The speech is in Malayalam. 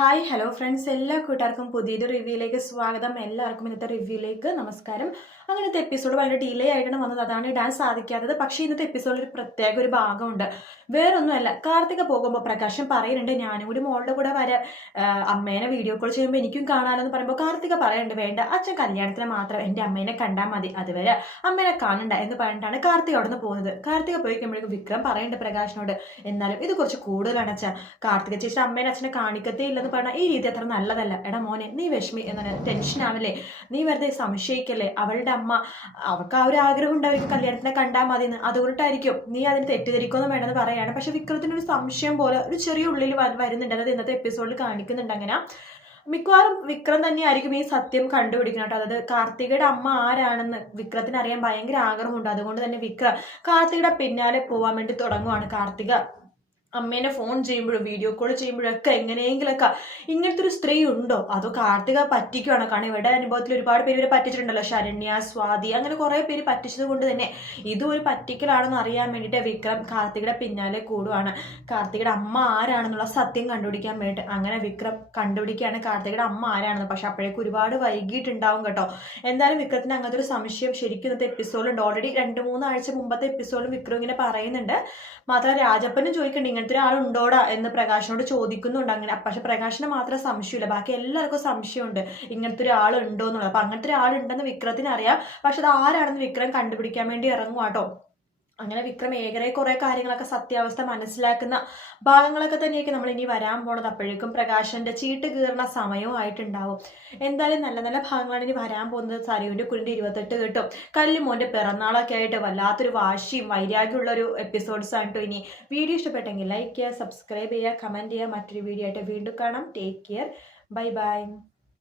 ഹായ് ഹലോ ഫ്രണ്ട്സ്, എല്ലാ കൂട്ടുകാർക്കും പുതിയൊരു റിവ്യൂയിലേക്ക് സ്വാഗതം. എല്ലാവർക്കും ഇന്നത്തെ റിവ്യൂയിലേക്ക് നമസ്കാരം. അങ്ങനത്തെ എപ്പിസോഡ് വളരെ ഡിലേ ആയിട്ടാണ് വന്നത്, അതാണ് ഇടാൻ സാധിക്കാത്തത്. പക്ഷേ ഇന്നത്തെ എപ്പിസോഡിൽ ഒരു പ്രത്യേക ഒരു ഭാഗമുണ്ട്. വേറൊന്നുമല്ല, കാർത്തിക പോകുമ്പോൾ പ്രകാശം പറയുന്നുണ്ട് ഞാനും കൂടി മോളുടെ കൂടെ വരാം, അമ്മേനെ വീഡിയോ കോൾ ചെയ്യുമ്പോൾ എനിക്കും കാണാമെന്ന് പറയുമ്പോൾ കാർത്തിക പറയുന്നുണ്ട് വേണ്ട, അച്ഛൻ കല്യാണത്തിന് മാത്രം എൻ്റെ അമ്മേനെ കണ്ടാൽ മതി, അതുവരെ അമ്മേനെ കാണണ്ട എന്ന് പറഞ്ഞിട്ടാണ് കാർത്തിക അവിടെ നിന്ന് പോകുന്നത്. കാർത്തിക പോയി കഴിയുമ്പോഴേക്കും വിക്രം പറയുന്നുണ്ട് പ്രകാശിനോട്, എന്നാലും ഇത് കുറച്ച് കൂടുതലാണ് അച്ഛൻ, കാർത്തിക ചേച്ചി അമ്മേനെ അച്ഛനെ കാണിക്കത്തേ ഇല്ലെന്ന് പറഞ്ഞാൽ ഈ രീതി അത്ര നല്ലതല്ല. എടാ മോനെ, നീ വിഷമി എന്നാണ്, ടെൻഷൻ ആവല്ലേ, നീ വെറുതെ സംശയിക്കല്ലേ, അവളുടെ അമ്മ അവർക്ക് ആ ഒരു ആഗ്രഹം ഉണ്ടായിരിക്കും കല്യാണത്തിനെ കണ്ടാൽ മതി എന്ന്, അതുകൊണ്ടിട്ടായിരിക്കും നീ അതിന് തെറ്റിദ്ധരിക്കൊന്നും വേണമെന്ന് പറയാണ്. പക്ഷെ വിക്രത്തിനൊരു സംശയം പോലെ ഒരു ചെറിയ ഉള്ളിൽ വരുന്നുണ്ട്, അതായത് ഇന്നത്തെ എപ്പിസോഡിൽ കാണിക്കുന്നുണ്ട്. അങ്ങനെ മിക്കവാറും വിക്രം തന്നെയായിരിക്കും ഈ സത്യം കണ്ടുപിടിക്കണം കേട്ടോ. അതായത് കാർത്തികയുടെ അമ്മ ആരാണെന്ന് വിക്രത്തിന് അറിയാൻ ഭയങ്കര ആഗ്രഹമുണ്ട്. അതുകൊണ്ട് തന്നെ വിക്രം കാർത്തികയുടെ പിന്നാലെ പോവാൻ വേണ്ടി തുടങ്ങുവാണ്. കാർത്തിക അമ്മേനെ ഫോൺ ചെയ്യുമ്പോഴും വീഡിയോ കോൾ ചെയ്യുമ്പോഴൊക്കെ എങ്ങനെയെങ്കിലൊക്കെ ഇങ്ങനത്തെ ഒരു സ്ത്രീ ഉണ്ടോ, അതോ കാർത്തിക പറ്റിക്കുവാണോ? കാരണം ഇവിടെ അനുഭവത്തിൽ ഒരുപാട് പേര് ഇവരെ പറ്റിച്ചിട്ടുണ്ടല്ലോ, ശരണ്യ, സ്വാതി, അങ്ങനെ കുറെ പേര് പറ്റിച്ചത് കൊണ്ട് തന്നെ ഇതും ഒരു പറ്റിക്കലാണെന്ന് അറിയാൻ വേണ്ടിയിട്ട് വിക്രം കാർത്തികയുടെ പിന്നാലെ കൂടുവാണ്. കാർത്തികയുടെ അമ്മ ആരാണെന്നുള്ള സത്യം കണ്ടുപിടിക്കാൻ വേണ്ടിയിട്ട് അങ്ങനെ വിക്രം കണ്ടുപിടിക്കുകയാണ് കാർത്തികയുടെ അമ്മ ആരാണെന്ന്. പക്ഷെ അപ്പോഴേക്കും ഒരുപാട് വൈകിട്ടുണ്ടാവും കേട്ടോ. എന്തായാലും വിക്രത്തിന് അങ്ങനത്തെ ഒരു സംശയം ശരിക്കും ഇന്നത്തെ എപ്പിസോഡിലുണ്ട്. ഓൾറെഡി 2-3 ആഴ്ച മുമ്പത്തെ എപ്പിസോഡിൽ വിക്രം ഇങ്ങനെ പറയുന്നുണ്ട്. മാത്രമല്ല രാജപ്പനും ചോദിക്കുന്നുണ്ട് ഇങ്ങനത്തെ ഒരാളുണ്ടോടാ എന്ന് പ്രകാശിനോട് ചോദിക്കുന്നുണ്ട്. അങ്ങനെ പക്ഷെ പ്രകാശിന് മാത്രം സംശയമില്ല, ബാക്കി എല്ലാവർക്കും സംശയമുണ്ട് ഇങ്ങനത്തെ ഒരാൾ ഉണ്ടോ എന്നുള്ളത്. അപ്പൊ അങ്ങനത്തെ ഒരാളുണ്ടെന്ന് വിക്രത്തിന് അറിയാം. പക്ഷെ അത് ആരാണെന്ന് വിക്രം കണ്ടുപിടിക്കാൻ വേണ്ടി ഇറങ്ങുവാട്ടോ. അങ്ങനെ വിക്രം ഏകരെ കുറെ കാര്യങ്ങളൊക്കെ സത്യാവസ്ഥ മനസ്സിലാക്കുന്ന ഭാഗങ്ങളൊക്കെ തന്നെയൊക്കെ നമ്മൾ ഇനി വരാൻ പോണത്. അപ്പോഴേക്കും പ്രകാശന്റെ ചീട്ട് കീറുന്ന സമയവും ആയിട്ടുണ്ടാവും. എന്തായാലും നല്ല നല്ല ഭാഗങ്ങളാണ് ഇനി വരാൻ പോകുന്നത്. സരയുവിന്റെ കുഞ്ഞിന്റെ 28 കിട്ടും, കല്ലുമോന്റെ പിറന്നാളൊക്കെ ആയിട്ട് വല്ലാത്തൊരു വാശിയും വൈരാഗ്യമുള്ള ഒരു എപ്പിസോഡ്സ് ആണ് കേട്ടോ. ഇനി വീഡിയോ ഇഷ്ടപ്പെട്ടെങ്കിൽ ലൈക്ക് ചെയ്യുക, സബ്സ്ക്രൈബ് ചെയ്യുക, കമന്റ് ചെയ്യുക. മറ്റൊരു വീഡിയോ ആയിട്ട് വീണ്ടും കാണാം. Take care, bye bye.